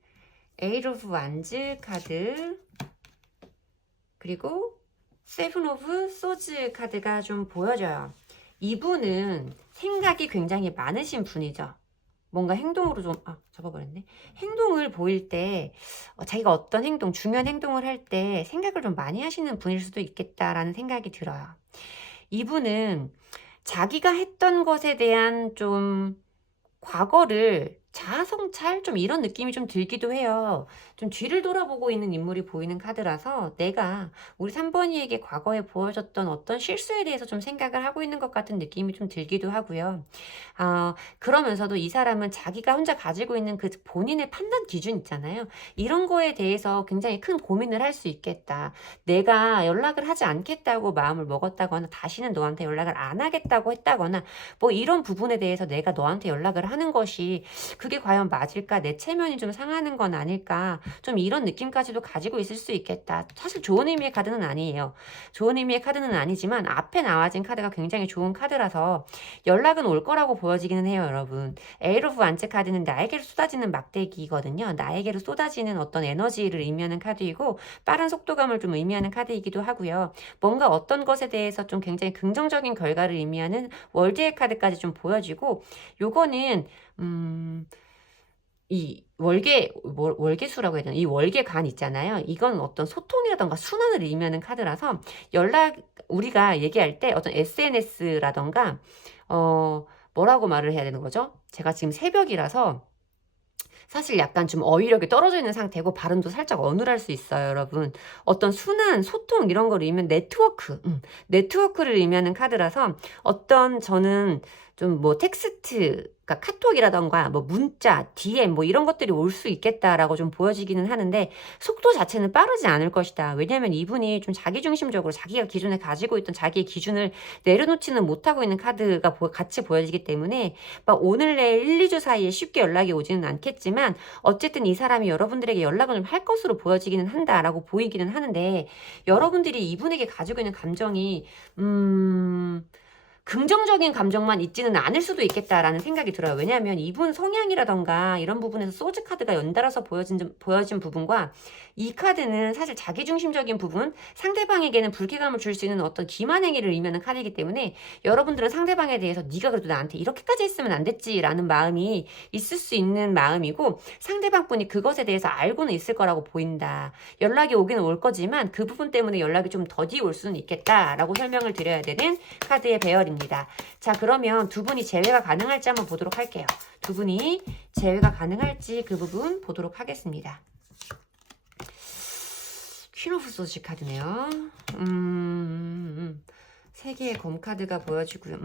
에이트 오브 완즈 카드, 그리고 세븐 오브 소즈 카드가 좀 보여져요. 이분은 생각이 굉장히 많으신 분이죠. 뭔가 행동으로 좀 접어버렸네. 행동을 보일 때 자기가 어떤 행동, 중요한 행동을 할 때 생각을 좀 많이 하시는 분일 수도 있겠다라는 생각이 들어요. 이분은 자기가 했던 것에 대한 좀 과거를 자아성찰 좀 이런 느낌이 좀 들기도 해요. 좀 뒤를 돌아보고 있는 인물이 보이는 카드라서 내가 우리 3번이에게 과거에 보여줬던 어떤 실수에 대해서 좀 생각을 하고 있는 것 같은 느낌이 좀 들기도 하고요. 그러면서도 이 사람은 자기가 혼자 가지고 있는 그 본인의 판단 기준 있잖아요. 이런 거에 대해서 굉장히 큰 고민을 할 수 있겠다. 내가 연락을 하지 않겠다고 마음을 먹었다거나 다시는 너한테 연락을 안 하겠다고 했다거나 뭐 이런 부분에 대해서 내가 너한테 연락을 하는 것이 그게 과연 맞을까? 내 체면이 좀 상하는 건 아닐까? 좀 이런 느낌까지도 가지고 있을 수 있겠다. 사실 좋은 의미의 카드는 아니에요. 좋은 의미의 카드는 아니지만 앞에 나와진 카드가 굉장히 좋은 카드라서 연락은 올 거라고 보여지기는 해요, 여러분. 에이로브 완체 카드는 나에게로 쏟아지는 막대기거든요. 나에게로 쏟아지는 어떤 에너지를 의미하는 카드이고 빠른 속도감을 좀 의미하는 카드이기도 하고요. 뭔가 어떤 것에 대해서 좀 굉장히 긍정적인 결과를 의미하는 월드의 카드까지 좀 보여지고 요거는 이 월계수라고 해야 되나? 이 월계관 있잖아요. 이건 어떤 소통이라든가 순환을 의미하는 카드라서 우리가 얘기할 때 어떤 SNS라든가, 뭐라고 말을 해야 되는 거죠? 제가 지금 새벽이라서 사실 약간 좀 어휘력이 떨어져 있는 상태고 발음도 살짝 어눌할 수 있어요, 여러분. 어떤 순환, 소통 이런 걸 의미하면 네트워크를 의미하는 카드라서 어떤 저는 좀 뭐 텍스트, 그러니까 카톡이라던가 뭐 문자, DM 뭐 이런 것들이 올 수 있겠다라고 좀 보여지기는 하는데 속도 자체는 빠르지 않을 것이다. 왜냐하면 이분이 좀 자기중심적으로 자기가 기존에 가지고 있던 자기의 기준을 내려놓지는 못하고 있는 카드가 같이 보여지기 때문에 막 오늘 내일 1, 2주 사이에 쉽게 연락이 오지는 않겠지만 어쨌든 이 사람이 여러분들에게 연락을 좀 할 것으로 보여지기는 한다라고 보이기는 하는데 여러분들이 이분에게 가지고 있는 감정이 긍정적인 감정만 있지는 않을 수도 있겠다라는 생각이 들어요. 왜냐하면 이분 성향이라던가 이런 부분에서 소즈 카드가 연달아서 보여진 부분과 이 카드는 사실 자기중심적인 부분, 상대방에게는 불쾌감을 줄 수 있는 어떤 기만 행위를 의미하는 카드이기 때문에 여러분들은 상대방에 대해서 네가 그래도 나한테 이렇게까지 했으면 안 됐지라는 마음이 있을 수 있는 마음이고 상대방분이 그것에 대해서 알고는 있을 거라고 보인다. 연락이 오기는 올 거지만 그 부분 때문에 연락이 좀 더디 올 수는 있겠다라고 설명을 드려야 되는 카드의 배열입니다. 자, 그러면 두 분이 제외가 가능할지 한번 보도록 할게요. 두 분이 제외가 가능할지 그 부분 보도록 하겠습니다. 퀸 오브 소스 카드네요. 세 개의 검 카드가 보여지고요.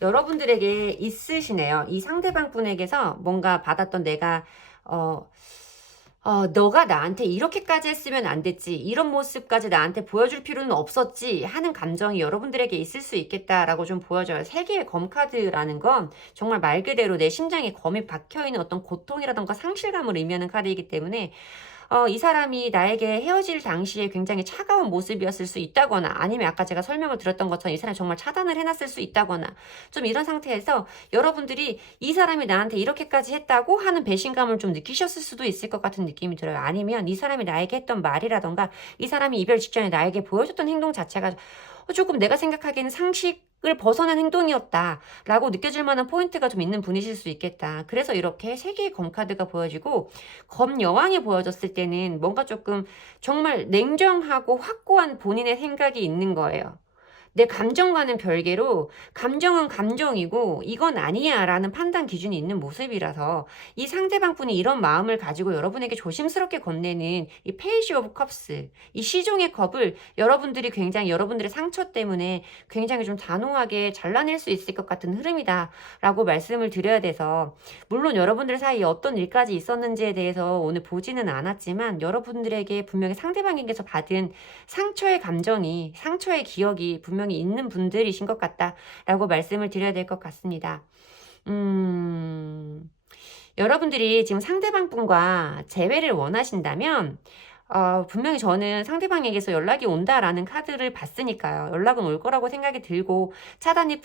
여러분들에게 있으시네요. 이 상대방 분에게서 뭔가 받았던 내가, 너가 나한테 이렇게까지 했으면 안 됐지. 이런 모습까지 나한테 보여줄 필요는 없었지. 하는 감정이 여러분들에게 있을 수 있겠다라고 좀 보여져요. 세 개의 검카드라는 건 정말 말 그대로 내 심장에 검이 박혀있는 어떤 고통이라던가 상실감을 의미하는 카드이기 때문에 이 사람이 나에게 헤어질 당시에 굉장히 차가운 모습이었을 수 있다거나 아니면 아까 제가 설명을 드렸던 것처럼 이 사람이 정말 차단을 해놨을 수 있다거나 좀 이런 상태에서 여러분들이 이 사람이 나한테 이렇게까지 했다고 하는 배신감을 좀 느끼셨을 수도 있을 것 같은 느낌이 들어요. 아니면 이 사람이 나에게 했던 말이라던가 이 사람이 이별 직전에 나에게 보여줬던 행동 자체가 조금 내가 생각하기에는 상식을 벗어난 행동이었다라고 느껴질 만한 포인트가 좀 있는 분이실 수 있겠다. 그래서 이렇게 세 개의 검카드가 보여지고 검 여왕이 보여졌을 때는 뭔가 조금 정말 냉정하고 확고한 본인의 생각이 있는 거예요. 내 감정과는 별개로 감정은 감정이고 이건 아니야 라는 판단 기준이 있는 모습이라서 이 상대방 분이 이런 마음을 가지고 여러분에게 조심스럽게 건네는 이 페이지 오브 컵스, 이 시종의 컵을 여러분들이 굉장히 여러분들의 상처 때문에 굉장히 좀 단호하게 잘라낼 수 있을 것 같은 흐름이다 라고 말씀을 드려야 돼서 물론 여러분들 사이에 어떤 일까지 있었는지에 대해서 오늘 보지는 않았지만 여러분들에게 분명히 상대방에게서 받은 상처의 감정이 상처의 기억이 분명히 있는 분들이신 것 같다라고 말씀을 드려야 될 것 같습니다. 여러분들이 지금 상대방 분과 재회를 원하신다면 분명히 저는 상대방에게서 연락이 온다라는 카드를 봤으니까요. 연락은 올 거라고 생각이 들고 차단이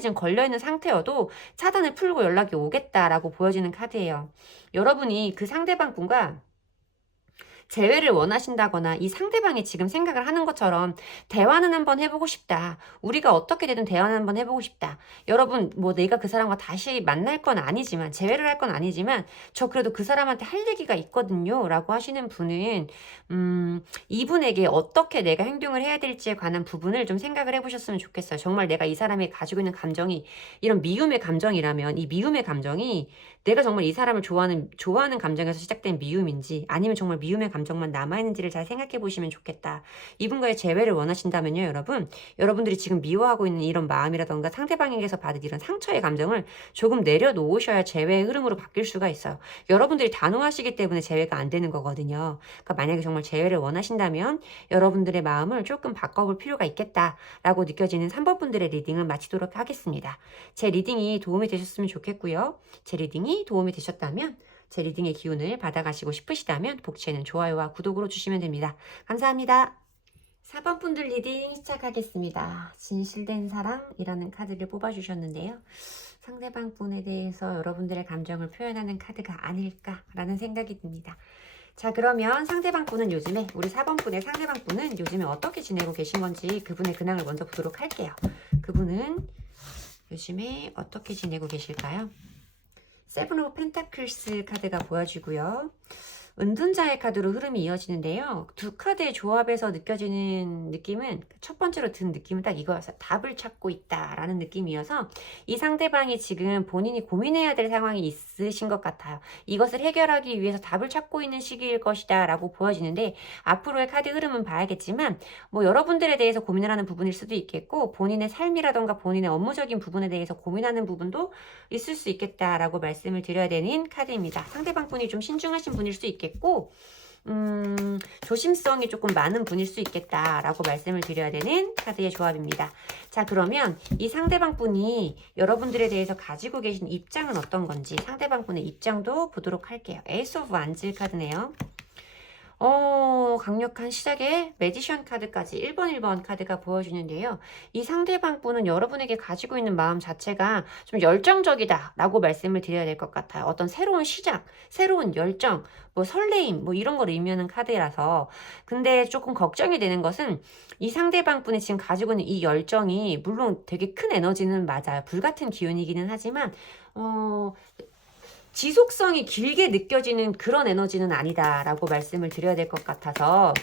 지금 걸려있는 상태여도 차단을 풀고 연락이 오겠다라고 보여지는 카드예요. 여러분이 그 상대방 분과 재회를 원하신다거나 이 상대방이 지금 생각을 하는 것처럼 대화는 한번 해보고 싶다. 우리가 어떻게 되든 대화는 한번 해보고 싶다. 여러분 뭐 내가 그 사람과 다시 만날 건 아니지만 재회를 할 건 아니지만 저 그래도 그 사람한테 할 얘기가 있거든요 라고 하시는 분은 이분에게 어떻게 내가 행동을 해야 될지에 관한 부분을 좀 생각을 해보셨으면 좋겠어요. 정말 내가 이 사람이 가지고 있는 감정이 이런 미움의 감정이라면 이 미움의 감정이 내가 정말 이 사람을 좋아하는 감정에서 시작된 미움인지 아니면 정말 미움의 감정만 남아있는지를 잘 생각해 보시면 좋겠다. 이분과의 재회를 원하신다면요, 여러분. 여러분들이 지금 미워하고 있는 이런 마음이라던가 상대방에게서 받은 이런 상처의 감정을 조금 내려놓으셔야 재회의 흐름으로 바뀔 수가 있어요. 여러분들이 단호하시기 때문에 재회가 안 되는 거거든요. 그러니까 만약에 정말 재회를 원하신다면 여러분들의 마음을 조금 바꿔볼 필요가 있겠다라고 느껴지는 3번 분들의 리딩을 마치도록 하겠습니다. 제 리딩이 도움이 되셨으면 좋겠고요. 제 리딩이 도움이 되셨다면 제 리딩의 기운을 받아가시고 싶으시다면 복채는 좋아요와 구독으로 주시면 됩니다. 감사합니다. 4번 분들 리딩 시작하겠습니다. 진실된 사랑이라는 카드를 뽑아주셨는데요. 상대방 분에 대해서 여러분들의 감정을 표현하는 카드가 아닐까라는 생각이 듭니다. 자, 그러면 상대방 분은 요즘에 우리 4번 분의 상대방 분은 요즘에 어떻게 지내고 계신 건지 그분의 근황을 먼저 보도록 할게요. 그분은 요즘에 어떻게 지내고 계실까요? 세븐 오브 펜타클스 카드가 보여지고요. 은둔자의 카드로 흐름이 이어지는데요. 두 카드의 조합에서 느껴지는 느낌은 첫 번째로 든 느낌은 딱 이거였어요. 답을 찾고 있다라는 느낌이어서 이 상대방이 지금 본인이 고민해야 될 상황이 있으신 것 같아요. 이것을 해결하기 위해서 답을 찾고 있는 시기일 것이다 라고 보여지는데 앞으로의 카드 흐름은 봐야겠지만 뭐 여러분들에 대해서 고민을 하는 부분일 수도 있겠고 본인의 삶이라던가 본인의 업무적인 부분에 대해서 고민하는 부분도 있을 수 있겠다라고 말씀을 드려야 되는 카드입니다. 상대방 분이 좀 신중하신 분일 수 있겠고 조심성이 조금 많은 분일 수 있겠다라고 말씀을 드려야 되는 카드의 조합입니다. 자, 그러면 이 상대방 분이 여러분들에 대해서 가지고 계신 입장은 어떤 건지 상대방 분의 입장도 보도록 할게요. 에이스 오브 완즈 카드네요. 강력한 시작에 매지션 카드까지 1번 카드가 보여주는데요. 이 상대방 분은 여러분에게 가지고 있는 마음 자체가 좀 열정적이다 라고 말씀을 드려야 될 것 같아요. 어떤 새로운 시작, 새로운 열정, 뭐 설레임, 뭐 이런 걸 의미하는 카드라서. 근데 조금 걱정이 되는 것은 이 상대방 분이 지금 가지고 있는 이 열정이 물론 되게 큰 에너지는 맞아요. 불같은 기운이기는 하지만, 지속성이 길게 느껴지는 그런 에너지는 아니다라고 말씀을 드려야 될 것 같아서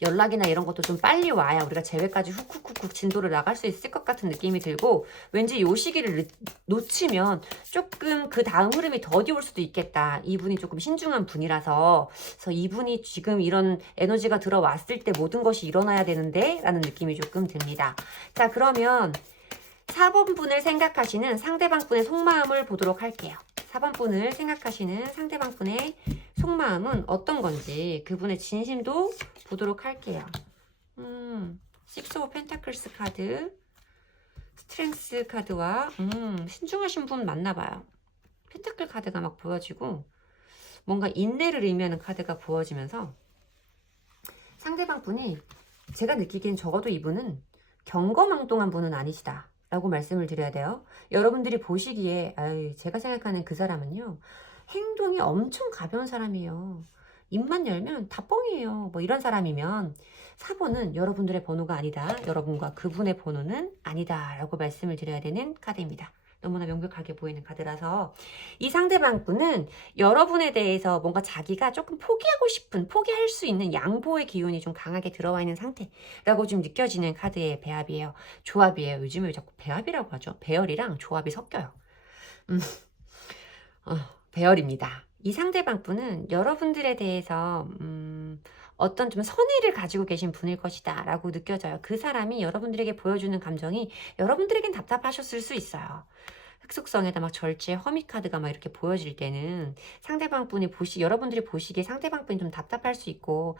연락이나 이런 것도 좀 빨리 와야 우리가 재회까지 훅훅훅 진도를 나갈 수 있을 것 같은 느낌이 들고 왠지 요 시기를 놓치면 조금 그 다음 흐름이 더디 올 수도 있겠다. 이분이 조금 신중한 분이라서 그래서 이분이 지금 이런 에너지가 들어왔을 때 모든 것이 일어나야 되는데 라는 느낌이 조금 듭니다. 자, 그러면 4번 분을 생각하시는 상대방 분의 속마음을 보도록 할게요. 4번 분을 생각하시는 상대방 분의 속마음은 어떤 건지 그분의 진심도 보도록 할게요. 식스 오브 펜타클스 카드, 스트렝스 카드와 신중하신 분 맞나 봐요. 펜타클 카드가 막 보여지고 뭔가 인내를 의미하는 카드가 보여지면서 상대방 분이 제가 느끼기엔 적어도 이분은 경거망동한 분은 아니시다 라고 말씀을 드려야 돼요. 여러분들이 보시기에 제가 생각하는 그 사람은요, 행동이 엄청 가벼운 사람이에요. 입만 열면 다 뻥이에요. 뭐 이런 사람이면 4번은 여러분들의 번호가 아니다. 여러분과 그분의 번호는 아니다 라고 말씀을 드려야 되는 카드입니다. 너무나 명백하게 보이는 카드라서 이 상대방 분은 여러분에 대해서 뭔가 자기가 조금 포기하고 싶은, 포기할 수 있는 양보의 기운이 좀 강하게 들어와 있는 상태라고 좀 느껴지는 카드의 배합이에요. 조합이에요. 요즘에 왜 자꾸 배합이라고 하죠? 배열이랑 조합이 섞여요. 배열입니다. 이 상대방 분은 여러분들에 대해서 어떤 좀 선의를 가지고 계신 분일 것이다 라고 느껴져요. 그 사람이 여러분들에게 보여주는 감정이 여러분들에겐 답답하셨을 수 있어요. 흑숙성에다 막 절제, 허미 카드가 막 이렇게 보여질 때는 상대방 분이 여러분들이 보시기에 상대방 분이 좀 답답할 수 있고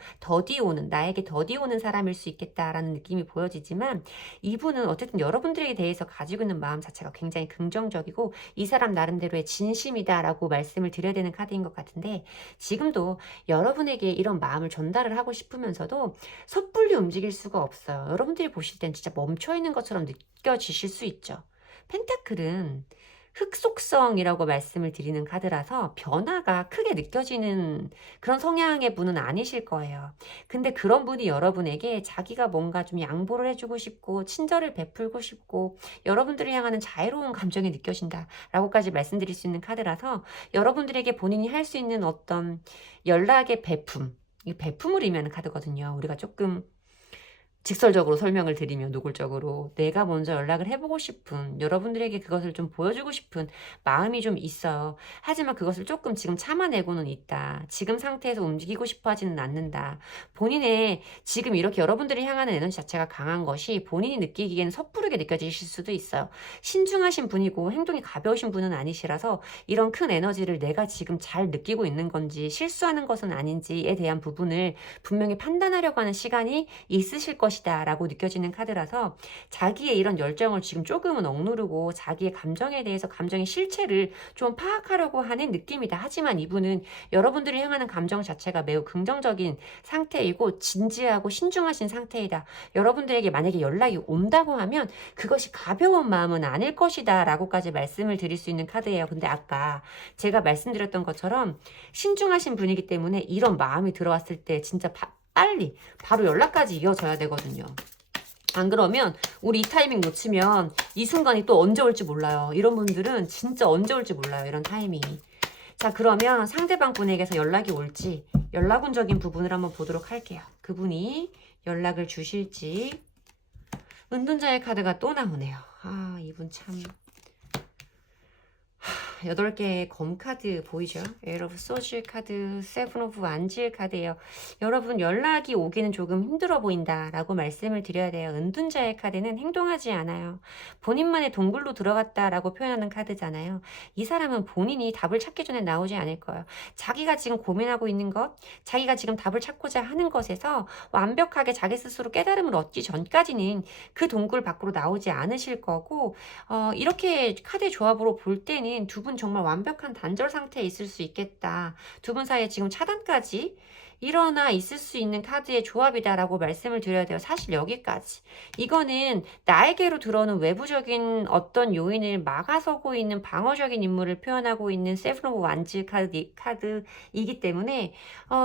나에게 더디 오는 사람일 수 있겠다라는 느낌이 보여지지만 이분은 어쨌든 여러분들에 대해서 가지고 있는 마음 자체가 굉장히 긍정적이고 이 사람 나름대로의 진심이다라고 말씀을 드려야 되는 카드인 것 같은데 지금도 여러분에게 이런 마음을 전달을 하고 싶으면서도 섣불리 움직일 수가 없어요. 여러분들이 보실 땐 진짜 멈춰있는 것처럼 느껴지실 수 있죠. 펜타클은 흑속성이라고 말씀을 드리는 카드라서 변화가 크게 느껴지는 그런 성향의 분은 아니실 거예요. 근데 그런 분이 여러분에게 자기가 뭔가 좀 양보를 해주고 싶고 친절을 베풀고 싶고 여러분들을 향하는 자애로운 감정이 느껴진다라고까지 말씀드릴 수 있는 카드라서 여러분들에게 본인이 할 수 있는 어떤 연락의 베품, 이 베품을 의미하는 카드거든요. 우리가 조금 직설적으로 설명을 드리면 노골적으로 내가 먼저 연락을 해보고 싶은 여러분들에게 그것을 좀 보여주고 싶은 마음이 좀 있어요. 하지만 그것을 조금 지금 참아내고는 있다. 지금 상태에서 움직이고 싶어 하지는 않는다. 본인의 지금 이렇게 여러분들이 향하는 에너지 자체가 강한 것이 본인이 느끼기에는 섣부르게 느껴지실 수도 있어요. 신중하신 분이고 행동이 가벼우신 분은 아니시라서 이런 큰 에너지를 내가 지금 잘 느끼고 있는 건지 실수하는 것은 아닌지에 대한 부분을 분명히 판단하려고 하는 시간이 있으실 것이다 라고 느껴지는 카드라서 자기의 이런 열정을 지금 조금은 억누르고 자기의 감정에 대해서 감정의 실체를 좀 파악하려고 하는 느낌이다. 하지만 이분은 여러분들이 향하는 감정 자체가 매우 긍정적인 상태이고 진지하고 신중하신 상태이다. 여러분들에게 만약에 연락이 온다고 하면 그것이 가벼운 마음은 아닐 것이다 라고까지 말씀을 드릴 수 있는 카드예요. 근데 아까 제가 말씀드렸던 것처럼 신중하신 분이기 때문에 이런 마음이 들어왔을 때 진짜 빨리 바로 연락까지 이어져야 되거든요. 안 그러면 우리 이 타이밍 놓치면 이 순간이 또 언제 올지 몰라요. 이런 분들은 진짜 언제 올지 몰라요. 이런 타이밍이. 자, 그러면 상대방 분에게서 연락이 올지 연락운적인 부분을 한번 보도록 할게요. 그분이 연락을 주실지. 은둔자의 카드가 또 나오네요. 아, 이분 참 8개의 검 카드 보이죠? 에러 오브 소즈 카드, 세븐 오브 완즈 카드예요. 여러분 연락이 오기는 조금 힘들어 보인다 라고 말씀을 드려야 돼요. 은둔자의 카드는 행동하지 않아요. 본인만의 동굴로 들어갔다라고 표현하는 카드잖아요. 이 사람은 본인이 답을 찾기 전에 나오지 않을 거예요. 자기가 지금 고민하고 있는 것, 자기가 지금 답을 찾고자 하는 것에서 완벽하게 자기 스스로 깨달음을 얻기 전까지는 그 동굴 밖으로 나오지 않으실 거고 이렇게 카드 조합으로 볼 때는 두 분 정말 완벽한 단절 상태에 있을 수 있겠다. 두 분 사이에 지금 차단까지 일어나 있을 수 있는 카드의 조합이다라고 말씀을 드려야 돼요. 사실 여기까지. 이거는 나에게로 들어오는 외부적인 어떤 요인을 막아서고 있는 방어적인 인물을 표현하고 있는 세븐 오브 완즈 카드이기 때문에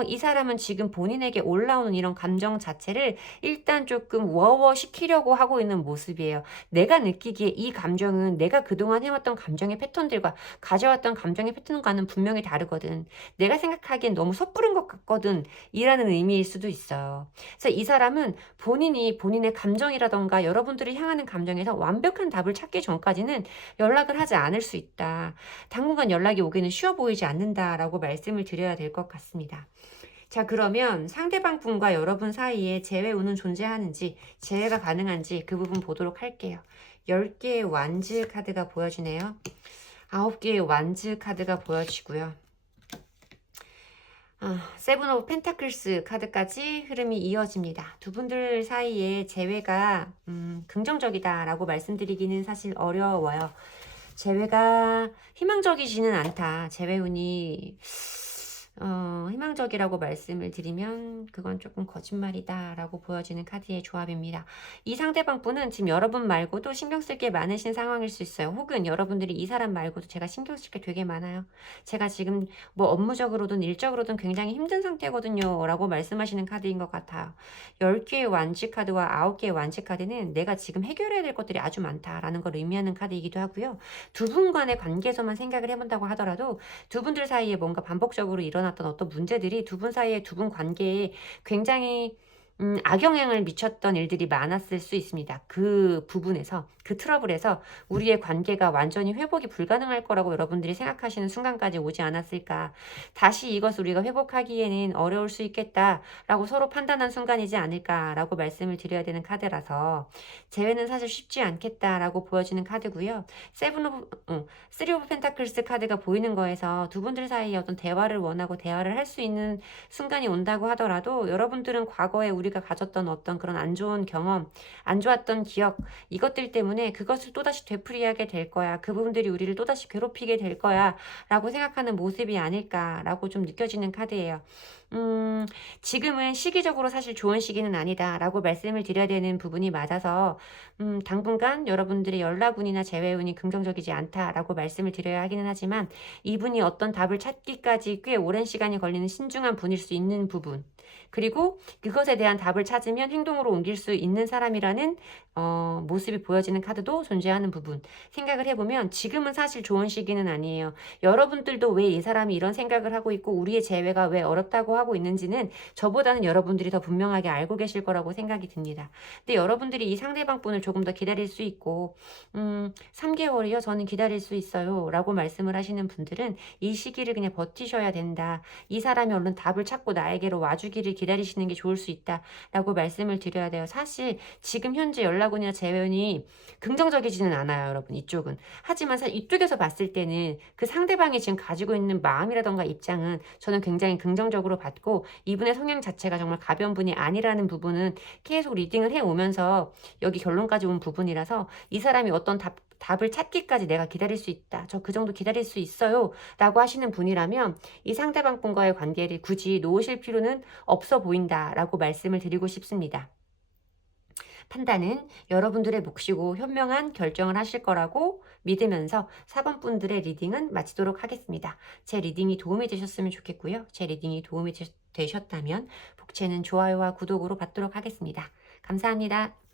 이 사람은 지금 본인에게 올라오는 이런 감정 자체를 일단 조금 워워시키려고 하고 있는 모습이에요. 내가 느끼기에 이 감정은 내가 그동안 해왔던 감정의 패턴들과 가져왔던 감정의 패턴과는 분명히 다르거든. 내가 생각하기엔 너무 섣부른 것 같거든. 이라는 의미일 수도 있어요. 그래서 이 사람은 본인이 본인의 감정이라던가 여러분들이 향하는 감정에서 완벽한 답을 찾기 전까지는 연락을 하지 않을 수 있다. 당분간 연락이 오기는 쉬워 보이지 않는다라고 말씀을 드려야 될 것 같습니다. 자, 그러면 상대방 분과 여러분 사이에 재회 운은 존재하는지, 재회가 가능한지 그 부분 보도록 할게요. 10개의 완즈 카드가 보여지네요. 9개의 완즈 카드가 보여지고요. 세븐 오브 펜타클스 카드까지 흐름이 이어집니다. 두 분들 사이에 재회가 긍정적이다라고 말씀드리기는 사실 어려워요. 재회가 희망적이지는 않다. 재회 운이 희망적이라고 말씀을 드리면 그건 조금 거짓말이다 라고 보여지는 카드의 조합입니다. 이 상대방 분은 지금 여러분 말고도 신경 쓸 게 많으신 상황일 수 있어요. 혹은 여러분들이 이 사람 말고도 제가 신경 쓸 게 되게 많아요. 제가 지금 뭐 업무적으로든 일적으로든 굉장히 힘든 상태거든요 라고 말씀하시는 카드인 것 같아요. 10개의 완지 카드와 9개의 완지 카드는 내가 지금 해결해야 될 것들이 아주 많다라는 걸 의미하는 카드이기도 하고요. 두 분 간의 관계에서만 생각을 해본다고 하더라도 두 분들 사이에 뭔가 반복적으로 일어났던 어떤 문제들이 두 분 사이에 두 분 관계에 굉장히 악영향을 미쳤던 일들이 많았을 수 있습니다. 그 부분에서 그 트러블에서 우리의 관계가 완전히 회복이 불가능할 거라고 여러분들이 생각하시는 순간까지 오지 않았을까. 다시 이것을 우리가 회복하기에는 어려울 수 있겠다라고 서로 판단한 순간이지 않을까라고 말씀을 드려야 되는 카드라서 재회는 사실 쉽지 않겠다라고 보여지는 카드고요. 쓰리 오브 펜타클스 카드가 보이는 거에서 두 분들 사이에 어떤 대화를 원하고 대화를 할 수 있는 순간이 온다고 하더라도 여러분들은 과거에 우리가 가졌던 어떤 그런 안 좋은 경험, 안 좋았던 기억 이것들 때문에 그것을 또다시 되풀이하게 될 거야. 그 부분들이 우리를 또다시 괴롭히게 될 거야 라고 생각하는 모습이 아닐까라고 좀 느껴지는 카드예요. 음, 지금은 시기적으로 사실 좋은 시기는 아니다라고 말씀을 드려야 되는 부분이 맞아서 당분간 여러분들의 연락운이나 재회운이 긍정적이지 않다라고 말씀을 드려야 하기는 하지만 이분이 어떤 답을 찾기까지 꽤 오랜 시간이 걸리는 신중한 분일 수 있는 부분 그리고 그것에 대한 답을 찾으면 행동으로 옮길 수 있는 사람이라는 모습이 보여지는 카드도 존재하는 부분 생각을 해보면 지금은 사실 좋은 시기는 아니에요. 여러분들도 왜 이 사람이 이런 생각을 하고 있고 우리의 재회가 왜 어렵다고 하고 있는지는 저보다는 여러분들이 더 분명하게 알고 계실 거라고 생각이 듭니다. 근데 여러분들이 이 상대방 분을 조금 더 기다릴 수 있고 3개월이요? 저는 기다릴 수 있어요. 라고 말씀을 하시는 분들은 이 시기를 그냥 버티셔야 된다. 이 사람이 얼른 답을 찾고 나에게로 와주기를 기다리시는 게 좋을 수 있다. 라고 말씀을 드려야 돼요. 사실 지금 현재 연락운이나 재회운이 긍정적이지는 않아요, 여러분. 이쪽은. 하지만 이쪽에서 봤을 때는 그 상대방이 지금 가지고 있는 마음이라던가 입장은 저는 굉장히 긍정적으로 봤고 이분의 성향 자체가 정말 가벼운 분이 아니라는 부분은 계속 리딩을 해오면서 여기 결론까지 온 부분이라서 이 사람이 어떤 답을 찾기까지 내가 기다릴 수 있다. 저 그 정도 기다릴 수 있어요. 라고 하시는 분이라면 이 상대방 분과의 관계를 굳이 놓으실 필요는 없어 보인다. 라고 말씀을 드리고 싶습니다. 판단은 여러분들의 몫이고 현명한 결정을 하실 거라고 믿으면서 4번 분들의 리딩은 마치도록 하겠습니다. 제 리딩이 도움이 되셨으면 좋겠고요. 제 리딩이 도움이 되셨다면 복채는 좋아요와 구독으로 받도록 하겠습니다. 감사합니다.